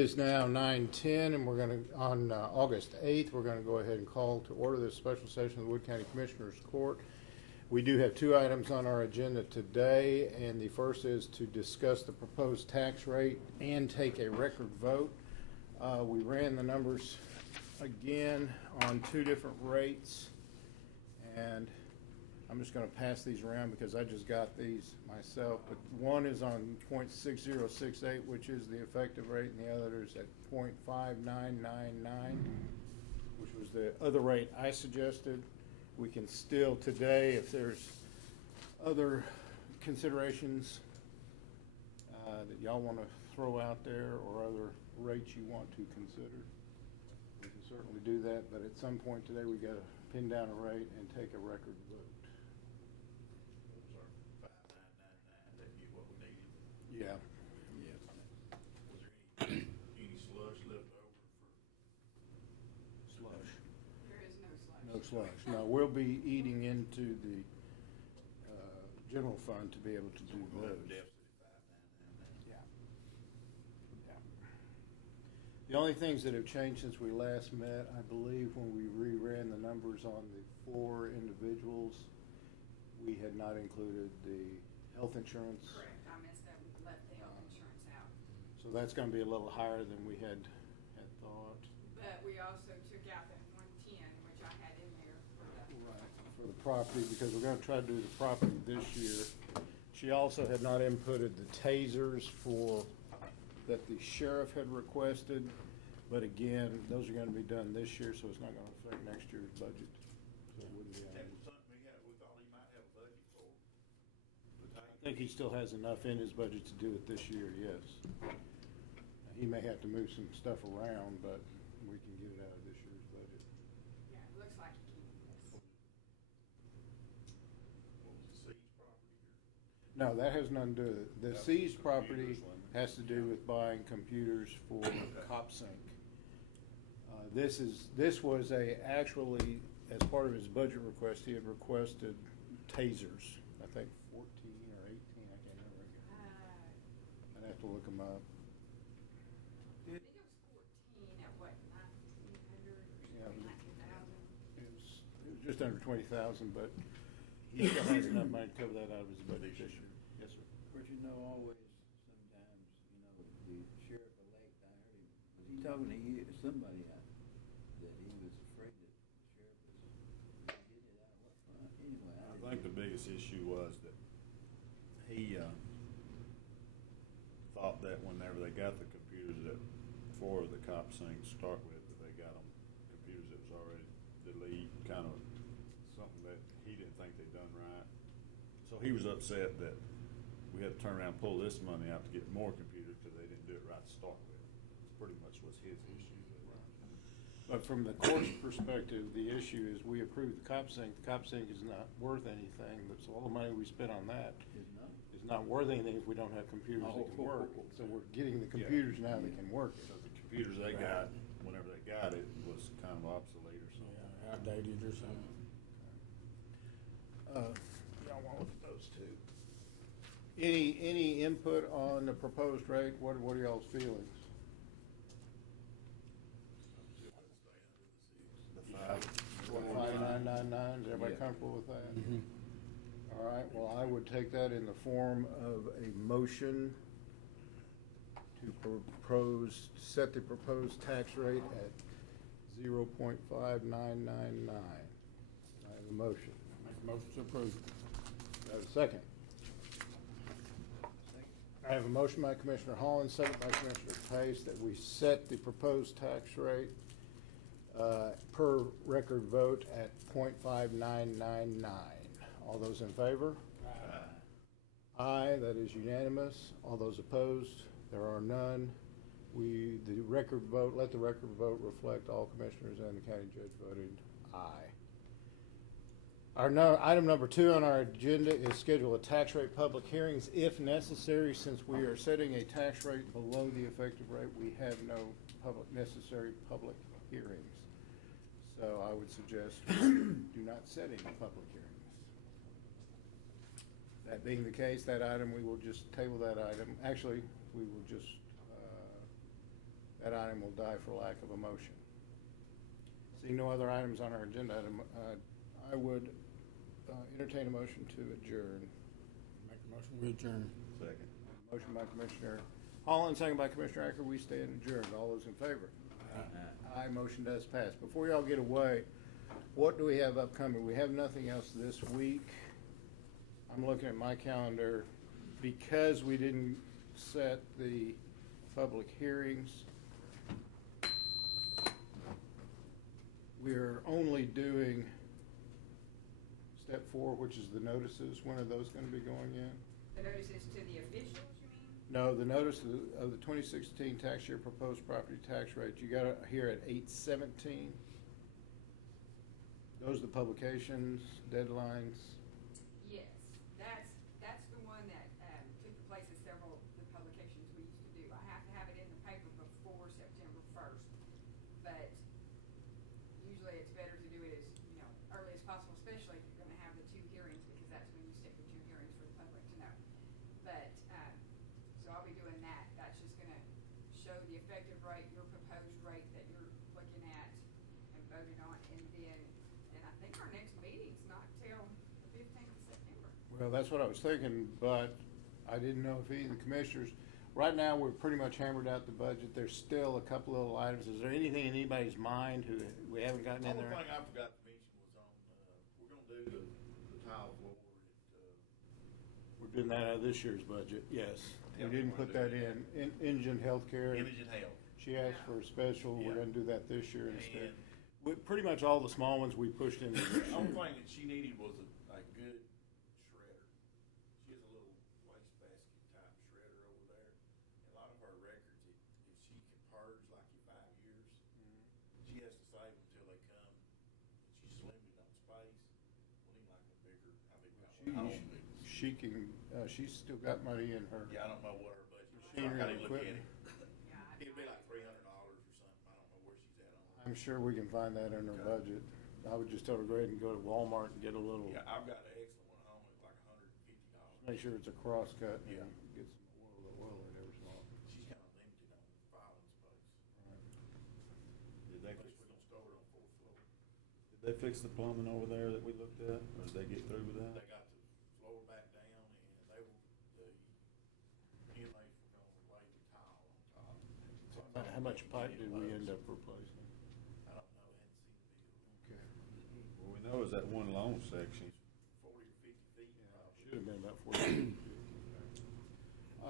It is now 9:10, and we're going to, on August 8th, we're going to go ahead and call to order this special session of the Wood County Commissioners Court. We do have two items on our agenda today, and the first is to discuss the proposed tax rate and take a record vote. We ran the numbers again on two different rates, and I'm just going to pass these around because I just got these myself. But one is on .6068, which is the effective rate, and the other is at .5999, which was the other rate I suggested. We can still today, if there's other considerations that y'all want to throw out there or other rates you want to consider, we can certainly do that. But at some point today, we got to pin down a rate and take a record vote. Yeah. Yes. Was there any slush left over for? Slush. There is no slush. No slush. No, we'll be eating into the general fund to be able to do those. Yeah. Yeah. The only things that have changed since we last met, I believe, when we reran the numbers on the four individuals, we had not included the health insurance. Correct. I missed that. We left the health insurance out. So that's going to be a little higher than we had thought. But we also took out that 110, which I had in there for the. Right, for the property, because we're going to try to do the property this year. She also had not inputted the tasers that the sheriff had requested, but again, those are going to be done this year, so it's not going to affect next year's budget. So it wouldn't be. That was something we thought he might have a budget for. I think he still has enough in his budget to do it this year, yes. He may have to move some stuff around, but we can get it out of this year's budget. Yeah, it looks like he can. Yes. What was the seized property here? No, that has nothing to do with it. The That's seized the property computers one. has to do with buying computers for CopSync. This was actually, as part of his budget request, he had requested tasers, I think 14 or 18, I can't remember. I'd have to look them up. I think it was 14 at what, 1,900 or Yeah, 19,000? It was just under 20,000, but he still has enough money to cover that out of his budget this year. Yes, sir. Of course, always, sometimes, the sheriff-elect, I heard him, was he talking to you, somebody, that he was afraid that the sheriff was gonna get it out of what fund? Anyway, I think the biggest issue was that he thought that whenever they got the computers that for the CopSync to start with, that they got them computers that was already delete, kind of something that he didn't think they'd done right. So he was upset that we had to turn around and pull this money out to get more computers because they didn't do it right to start with. Pretty much was his issue. But from the court's perspective, the issue is we approved the CopSync. The CopSync is not worth anything, but so all the money we spent on that is not. is not worth anything if we don't have computers that can work. So we're getting the computers now that can work. So the computers they got, whenever they got it, was kind of obsolete or something. Yeah, outdated or something. Y'all want to look at those two? Any input on the proposed rate? What are y'all's feelings? What, 5999, is everybody comfortable with that? All right, well, I would take that in the form of a motion to set the proposed tax rate at 0.5999. I have a motion. Make a motion to approve. Do I have a second? I have a motion by Commissioner Holland, second by Commissioner Pace, that we set the proposed tax rate per record vote at .5999. All those in favor? Aye. Aye, that is unanimous. All those opposed? There are none. Let the record vote reflect all commissioners and the county judge voted aye. Item number 2 on our agenda is schedule a tax rate public hearings if necessary. Since we are setting a tax rate below the effective rate, we have no necessary public hearings. So I would suggest do not set any public hearings. That being the case, that item, we will just table that item. Actually, we will just that item will die for lack of a motion. Seeing no other items on our agenda item, I would entertain a motion to adjourn. Make a motion, we adjourn. Second. Motion by Commissioner Holland, second by Commissioner Acker. We stand adjourned. All those in favor? Aye, motion does pass. Before y'all get away, what do we have upcoming? We have nothing else this week. I'm looking at my calendar. Because we didn't set the public hearings, we're only doing step 4, which is the notices. When are those going to be going in? The notices to the officials, you mean? No, the notice of the 2016 tax year proposed property tax rate, you got it here at 8/17. Those are the publications, deadlines. Yes, that's the one that took the place of several of the publications we used to do. I have to have it in the paper before September 1st, but usually it's better to do it as, early as possible, especially if you're gonna have the 2 hearings, because that's when you stick the 2 hearings for the public to know. But, so I'll be doing that. That's just gonna show the effective rate, your proposed rate that you're looking at and voted on, and I think our next meeting's not till the 15th of September. Well, that's what I was thinking, but I didn't know if any of the commissioners, right now, we're pretty much hammered out the budget. There's still a couple little items. Is there anything in anybody's mind who we haven't gotten The in only there? thing I forgot to mention was on, we're gonna do the tile floor at, We're doing that out of this year's budget, yes. We Yeah, didn't we're put gonna that do in. Indigent healthcare. Indigent Health. She asked for a special. We're Yeah. gonna do that this year instead. And Pretty much all the small ones we pushed into this the only year. thing that she needed was a good shredder. She has a little wastebasket type shredder over there. And a lot of her records, if she can purge like in 5 years, she has to save them until they come. And she's limited on space. We need like a bigger, how big? I don't know. She can, she's still got money in her. Yeah, I don't know what her budget is. I Machinery gotta and look at equipment. it. Yeah, It'd be like $300 or something. I don't know where she's at on it. I'm sure we can find that in her Okay. budget. I would just tell her, go ahead and go to Walmart and get a little, Yeah, I've got an excellent one home. It's like $150. make sure it's a cross cut and Yeah. get some oil in every so often. She's kind of limited on filing space. Did they, Unless we're gonna store it on 4th floor. did they fix the plumbing over there that we looked at, or did they get through with They that? got the floor back down and they were, the inmates were gonna lay the tile on top. So I How much think pipe we did need we to end load up replacing? I don't know, I hadn't seen the bill. Okay. Well, we know it's that one long section. 40 or 50 feet probably. Should have been about 40.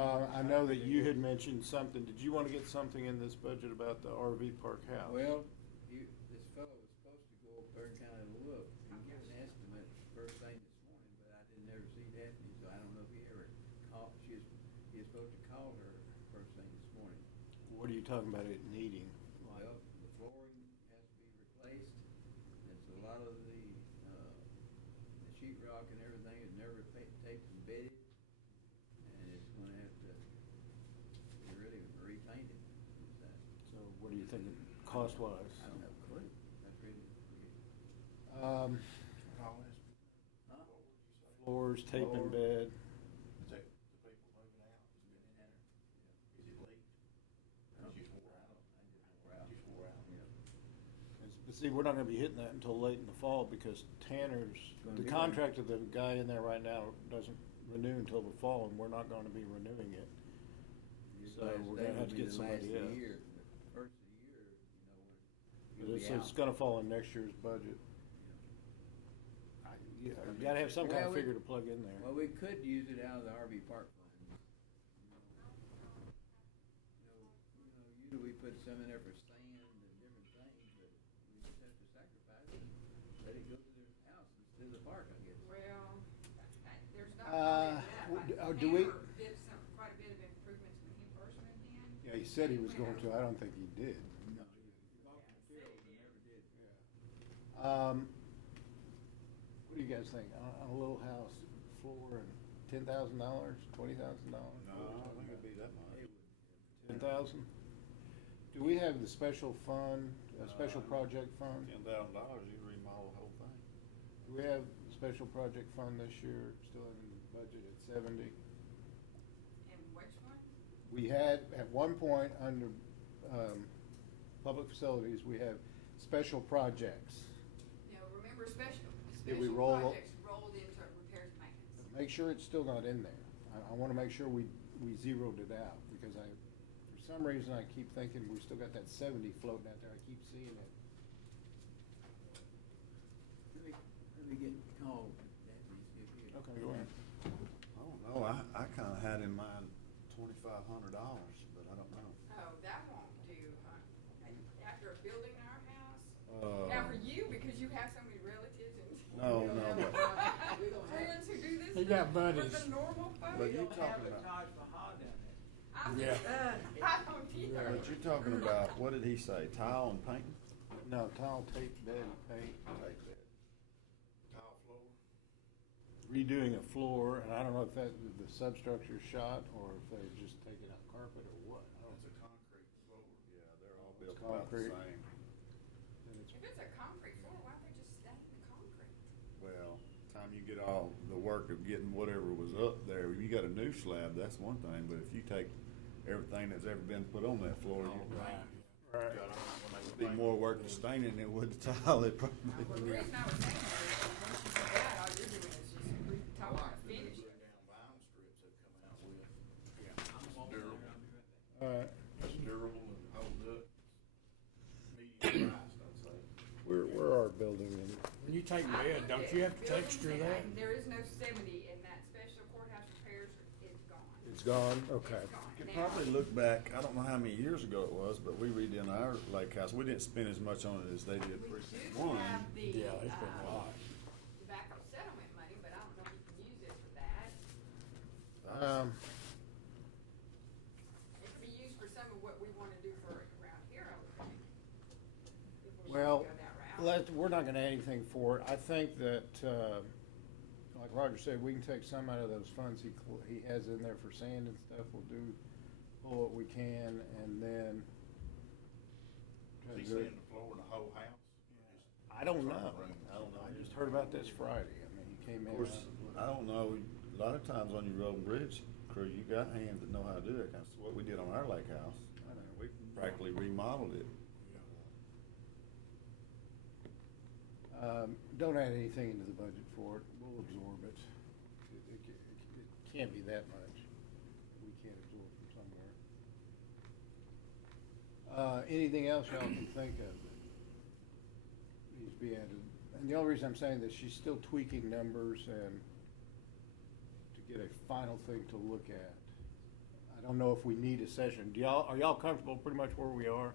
I know that you had mentioned something. Did you want to get something in this budget about the RV park house? Well, this fellow was supposed to go up there and kind of look and give an estimate first thing this morning, but I didn't ever see Daphne, so I don't know if he ever called, he was supposed to call her first thing this morning. What are you talking about it needing? Well, the flooring has to be replaced, and so a lot of the sheet rock and everything is never taped and bedded, and it's gonna have to be really repainted. Is that, So what do you think cost-wise? I don't have a clue. That's really, Um, Huh? Floors, tape in Floor. bed. Is that the people moving out, has been in there? Is it leaked? It's just wore out. Just wore out. But see, we're not gonna be hitting that until late in the fall because Tanner's, Gonna the be contract of the guy in there right now doesn't renew until the fall, and we're not gonna be renewing it. So we're gonna have to get somebody else. First of the year, But you'll it's, be it's out. gonna fall in next year's budget. You gotta have some kind of Well, figure to plug in there. Well, we could use it out of the RV park fund. Usually we put some in there for sand and different things, but we just have to sacrifice it and let it go to the house instead of the park, I guess. well, there's not w- really do we- Hammer did quite a bit of improvements when he first moved in. Yeah, he said he was going to. I don't think he did. No, he bought the materials and never did. What do you guys think? On a little house, floor and $10,000, $20,000? No, I don't think it'd be that much. 10,000? Do we have the special fund, a special project fund? $10,000, you remodel the whole thing. Do we have a special project fund this year, still in the budget at 70? And which one? We had, at one point, under public facilities, we have special projects. Now, remember, special Did we roll- projects rolled into repairs and maintenance. Make sure it's still not in there. I want to make sure we zeroed it out, because for some reason, I keep thinking we still got that 70 floating out there. I keep seeing it. Let me get called, Daphne, see if you. Okay, go ahead. I don't know, I kinda had in mind $2,500, but I don't know. Oh, that won't do, huh? After building our house? Uh, Now, for you, because you have so many relatives and. No, no, but- Friends who do this. He got For buddies. the normal folks. But you Don't have talking a about, Taj Mahal down there. Yeah. I don't either. but you're talking about, what did he say, tile and painting? No, tile, tape, bed, paint. Tile floor? Redoing a floor, and I don't know if that, the substructure's shot, or if they're just taking out carpet or what. I don't It's a concrete floor. Yeah, they're all It's built about the concrete. same. think it's- If it's a concrete floor, why don't they just stain the concrete? Well, time you get all the work of getting whatever was up there, you got a new slab, that's one thing, but if you take everything that's ever been put on that floor, Right. it'd be more work to stain it than it would to tile it probably. Well, the reason I was saying that is, once you do that, all you're doing is just retile and finish it. All right. It's durable and holds up. Medium priced, I'd say. Where are building and When you take I bed, looked don't at you have to buildings texture and that? There is no 70, and that special courthouse repairs is gone. it's gone? Okay. It's gone. Could Now, probably look back, I don't know how many years ago it was, but we redid our lake house. We didn't spend as much on it as they did we precinct do one. have the, Yeah, it's been a lot. tobacco settlement money, but I don't know if you can use it for that. It could be used for some of what we wanna do for around here, I would think. If we Well, wanna go that route. we're not gonna add anything for it. I think that, like Roger said, we can take some out of those funds he has in there for sand and stuff. We'll pull what we can, and then. try to Is he do it. saying the floor in the whole house? I don't know. I don't know. I just heard about this Friday. I mean, he came in. Of course, I don't know, a lot of times on your road and bridge crew, you got hands that know how to do that kind of stuff. What we did on our lake house, I know. we practically remodeled it. Don't add anything into the budget for it. We'll absorb it. It can't be that much. We can't absorb from somewhere. Anything else y'all can think of that needs to be added? And the only reason I'm saying this, she's still tweaking numbers and to get a final thing to look at. I don't know if we need a session. Are y'all comfortable pretty much where we are?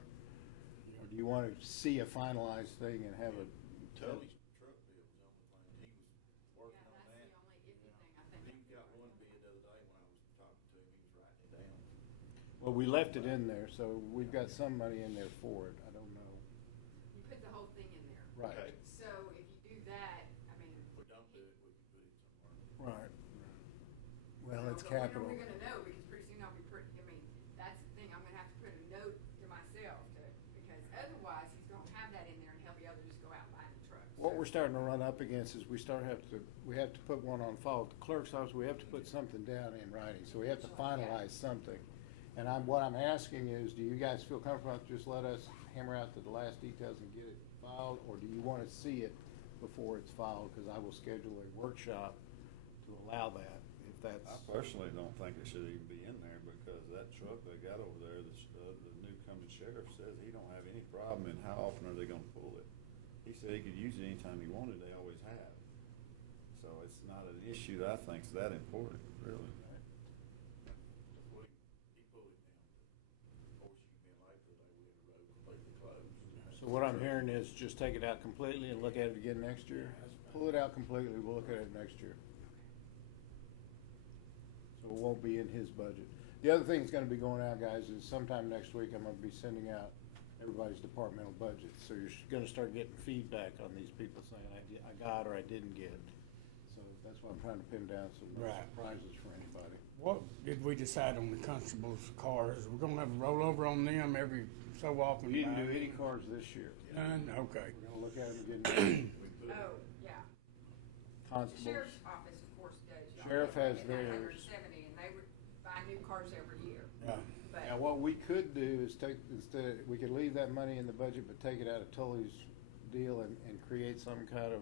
Or do you want to see a finalized thing and have a? Tully's truck bid was the only thing, he was working on Yeah, that. that's the only iffy thing I think. He got one bid the other day when I was talking to him, he was writing it down. Well, we left it in there, so we've got some money in there for it. I don't know. You put the whole thing in there. Right. Okay. So if you do that, I mean. If we don't do it, we can put it somewhere. Right. Well, it's but capital. When are we gonna know? Because pretty soon I'll be I mean, that's the thing, I'm gonna have to put a note to myself because otherwise he's gonna have that in there and he'll be able to just go out and buy the truck. What we're starting to run up against is we have to put one on file at the clerk's office. We have to put something down in writing, so we have to finalize something. And what I'm asking is, do you guys feel comfortable enough to just let us hammer out the last details and get it filed? Or do you want to see it before it's filed? Because I will schedule a workshop to allow that, if that's. I personally don't think it should even be in there because that truck they got over there, the new coming sheriff says he don't have any problem in how often are they gonna pull it. He said he could use it anytime he wanted, they always have. So it's not an issue that I think's that important, really. So what I'm hearing is just take it out completely and look at it again next year? Pull it out completely, we'll look at it next year. So it won't be in his budget. The other thing that's gonna be going out, guys, is sometime next week, I'm gonna be sending out everybody's departmental budgets. So you're gonna start getting feedback on these people saying, I got or I didn't get. So that's why I'm trying to pin down some Right. surprises for anybody. What did we decide on the constables' cars? We're gonna have a rollover on them every so often? We didn't do any cars this year. None? Okay. We're gonna look at them again. Oh, yeah. The Constables. sheriff's office, of course, does. y'all Sheriff know, has and that theirs. 170, and they would buy new cars every year. Yeah. but. Now, what we could do is we could leave that money in the budget, but take it out of Tully's deal and create some kind of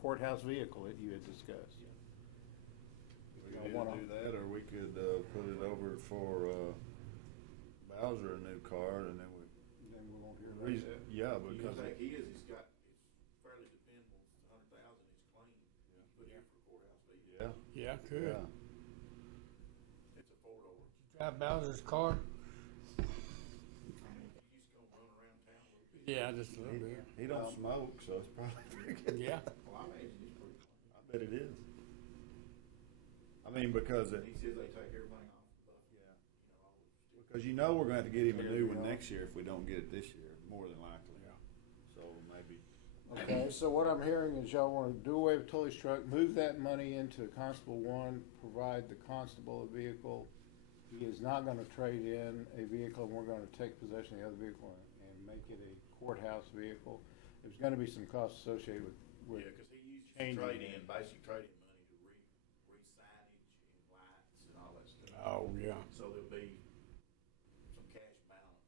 courthouse vehicle that you had discussed. We You could know, either do that, or we could, put it over for, Bowser a new car, and then we. Then we won't hear about that. Yeah, I because, think he is, it's fairly dependable, it's 100,000, it's clean. You put it for courthouse vehicle. yeah, Yeah, could. yeah. It's a four-door. Drive Bowser's car? I mean, you just gonna run around town a little bit. Yeah, just a little bit. He don't smoke, so it's probably pretty good. Yeah. Well, I imagine it's pretty clean. I bet it is. I mean, because it, He says they take everything off, but, yeah, all the stickers. because you know we're gonna have to get him a new one next year if we don't get it this year, more than likely. Yeah. So maybe, Okay, so what I'm hearing is y'all wanna do away with Tully's truck, move that money into Constable One, provide the constable a vehicle. He is not gonna trade in a vehicle, and we're gonna take possession of the other vehicle and make it a courthouse vehicle. There's gonna be some costs associated with Yeah, cause he uses changing trade-in, it. basic trade-in money to re-signage and lights and all that stuff. Oh, yeah. So there'll be some cash balance.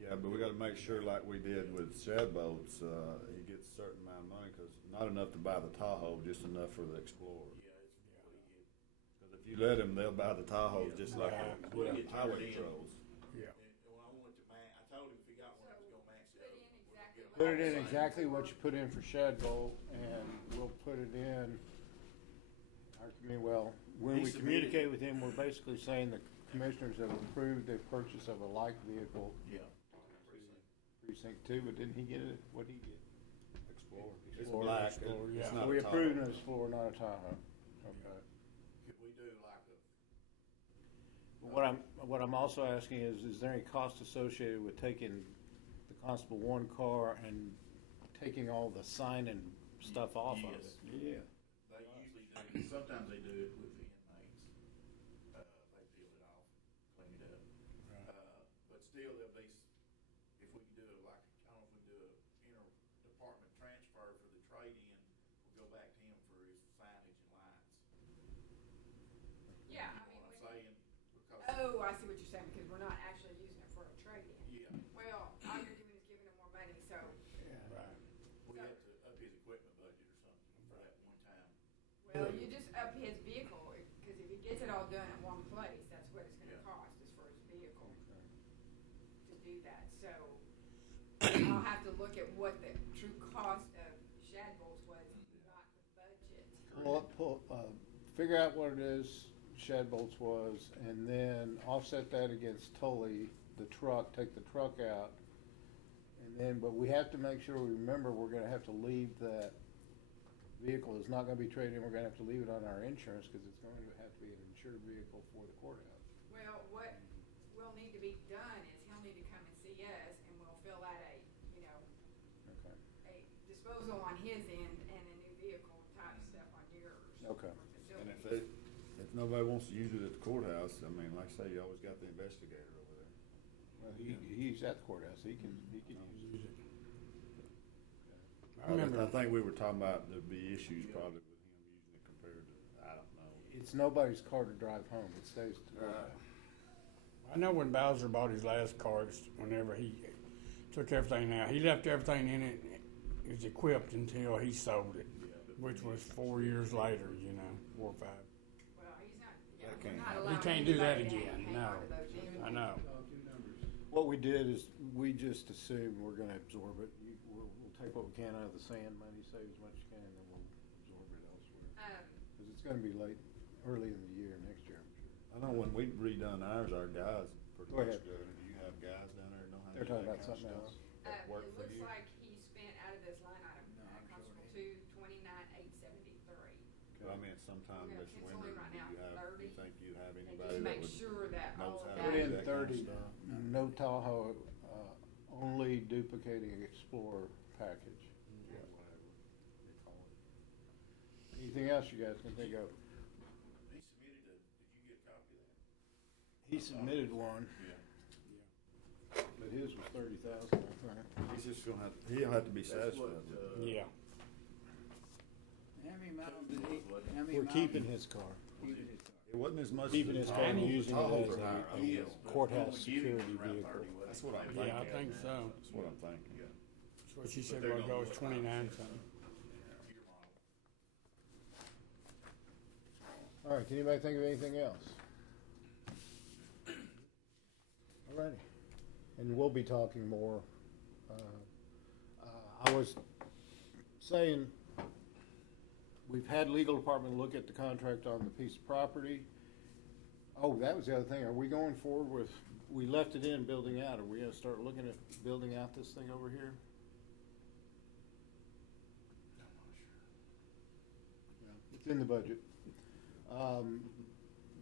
yeah, but we gotta make sure like we did with Shad Boats, he gets a certain amount of money, cause not enough to buy the Tahoe, just enough for the Explorer. Yeah, it's what he gets. Cause if you let them, they'll buy the Tahoe just like Yeah. the What he gets highway turned in. patrols. Yeah. And when I wanted to I told him if he got one, I was gonna max it out. Put it in exactly what you put in for Shadbolt, and we'll put it in, when we communicate with him, we're basically saying the commissioners have approved the purchase of a like vehicle. Yeah. Precinct 2, but didn't he get it, what'd he get? Explorer. It's Explorer, black, Explorer, it's yeah. not We a approved Tahoe. an Explorer, not a Tahoe. Okay. Could we do like a, But what I'm also asking is there any cost associated with taking the Constable One car and taking all the signing stuff off of it? Yes. They usually do, sometimes they do it with the inmates. They peel it off, clean it up. But still, there'll be, if we can do it like, I don't know if we can do a inter-department transfer for the trade-in, we'll go back to him for his signage and lights. Yeah, I You mean, know what I'm when saying? Because, oh, I see what you're saying, because we're not actually using it for a trade-in. yeah, Well, all you're doing is giving them more money, so, Right. we have to up his equipment budget or something for that one time. well, you just up his vehicle, because if he gets it all done at one place, that's what it's gonna Yeah. cost, is for his vehicle to do that, so I'll have to look at what the true cost of Shadbolts was, not the budget. Figure out what it is Shadbolts was, and then offset that against Tully, the truck, take the truck out. And then, but we have to make sure we remember we're gonna have to leave that vehicle is not gonna be traded in, we're gonna have to leave it on our insurance, cause it's going to have to be an insured vehicle for the courthouse. Well, what will need to be done is he'll need to come and see us, and we'll fill out a, Okay. a disposal on his end and a new vehicle type stuff on yours. Okay. for And facilities. if nobody wants to use it at the courthouse, I mean, like I say, you always got the investigator over there. Well, he's at the courthouse, he can use it. I remember. I think we were talking about there'd be issues probably with him using it compared to, I don't know. It's nobody's car to drive home, it stays to the courthouse. I know when Bowser bought his last car, whenever he took everything out, he left everything in it. It was equipped until he sold it, which was 4 years later, 4 or 5. Well, he's not, That we're can't not happen. allowing He can't do that anybody to again, hang no. on to those vehicles. I know. What we did is, we just assumed we're gonna absorb it. We'll take what we can out of the sand money, save as much as we can, and then we'll absorb it elsewhere. Cause it's gonna be early in the year next year, I'm sure. I know when we redone ours, our guys pretty Go much ahead. good. Do you have guys down there that know how to They're do talking that about kind of something stuff? else. That work It for looks you? like he spent out of this line item, No, I'm sure Constable he 2, 29,873. But I mean, sometime We're this penciling winter, right do now, you 30. think you'd have And anybody just that make would? sure that knows all of how to Put do in that, that kind of 30, stuff. no Tahoe, only duplicating Explorer package. Yeah. Whatever they call it. Anything else you guys can think of? He submitted did you get a copy of that? He submitted one, Yeah. but his was 30,000, I think. He's just gonna have, he'll have to be That's what, satisfied. Yeah. How many miles did he, how many We're miles? keeping his car. Keeping his car. It wasn't as much. Keeping as his the kind of Tahoe. using Tahoes it as are higher. a He is, but courthouse the only giving security was around vehicle. 30, wasn't That's it? what I'm thinking. Yeah, I think so. That's what I'm thinking. Yeah. That's what she But said, they're well, gonna goes look 29 like something. Year model. All right, can anybody think of anything else? All righty. And we'll be talking more. I was saying, we've had legal department look at the contract on the piece of property. Oh, that was the other thing. Are we going forward with, we left it in building out. Are we gonna start looking at building out this thing over here? I'm not sure. It's in the budget.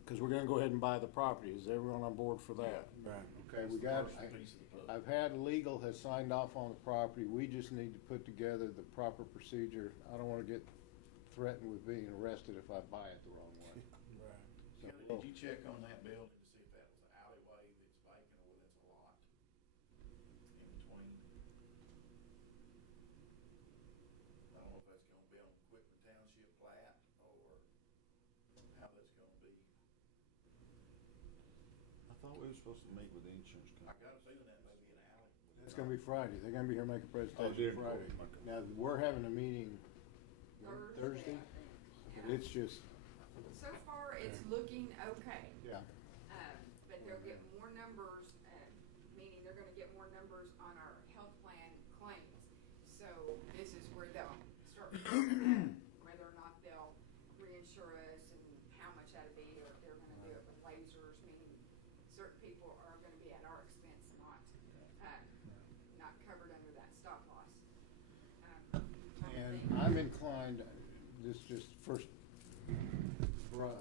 Cause we're gonna go ahead and buy the property. Is everyone on board for that? Right. Okay, we That's got, the first piece of the puzzle. I've had legal has signed off on the property. We just need to put together the proper procedure. I don't wanna get threatened with being arrested if I buy it the wrong way. Right. So Kelly, we'll- did you check on that building to see if that was an alleyway that's vacant or whether it's a lot in between? I don't know if that's gonna be on Quitman Township plat or how that's gonna be. I thought we were supposed to meet with the insurance I company. got a feeling that may be an alley. It's gonna be Friday. They're gonna be here making Oh, presentation during the Friday. course, okay. Now, we're having a meeting Thursday, Thursday, I think. but it's just, So far, it's looking okay. yeah. But they'll get more numbers, meaning they're gonna get more numbers on our health plan claims. So this is where they'll start looking at whether or not they'll reinsure us and how much that'll be, or if they're gonna do it with lasers, meaning certain people are gonna be at our expense, not covered under that stop loss. type of And thing. I'm inclined, this just first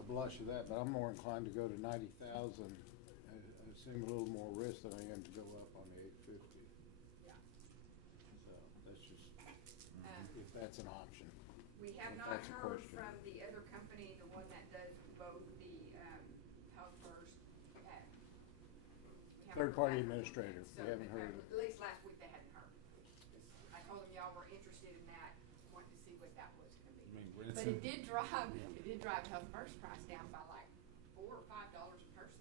blush of that, but I'm more inclined to go to 90,000, assume a little more risk than I am to go up on the 850. Yeah. So that's just, Um, if that's an option. We have If not that's a heard question. from the other company, the one that does both the, Health First. We haven't Third-party heard back from them administrator. yet. We So, haven't heard. At least last week they hadn't heard. I told them y'all were interested in that, wanted to see what that was gonna I be. mean, But Renson. it did drive Health First price down by like $4 or $5 a person.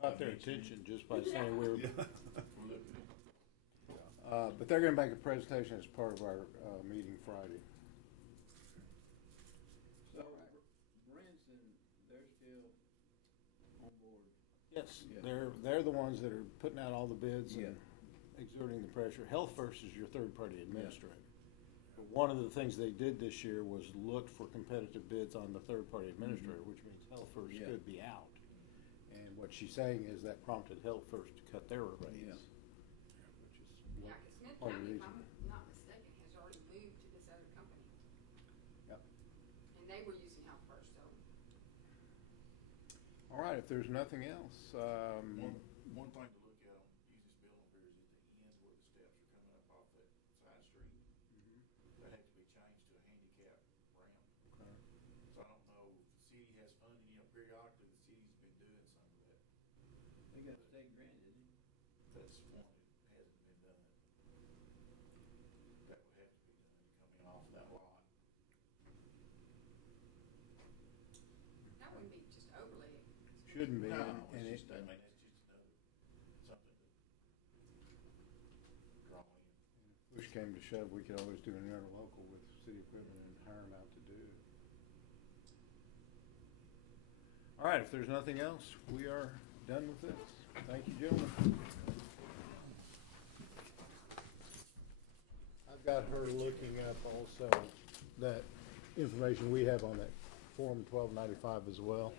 Caught their attention just by saying we were, We're looking at. but they're gonna make a presentation as part of our, meeting Friday. So, Branson, they're still on board. Yes, Yeah. they're the ones that are putting out all the bids Yeah. and exerting the pressure. Health First is your third-party administrator. But one of the things they did this year was look for competitive bids on the third-party administrator, which means Health First Yeah. could be out. And what she's saying is that prompted Health First to cut their rates. Yeah. Which is Yeah, cause Smith part of the County, if reason. I'm not mistaken, has already moved to this other company. Yep. And they were using Health First, so. All right, if there's nothing else, One thing to look at on use this building over here is at the end where the steps are coming up off that side street. That has to be changed to a handicap ramp. Okay. So I don't know if the city has funding, periodically the city's been doing some of that. They got state grant, didn't they? That's one that hasn't been done. That would have to be done coming off that lot. That wouldn't be just overly expensive. shouldn't be. No, and it's it- just, I mean, that's just another, something to draw in. Push came to shove, we could always do an interlocal with city equipment and hire them out to do it. All right, if there's nothing else, we are done with this. Thank you, gentlemen. I've got her looking up also that information we have on that Form 1295 as well.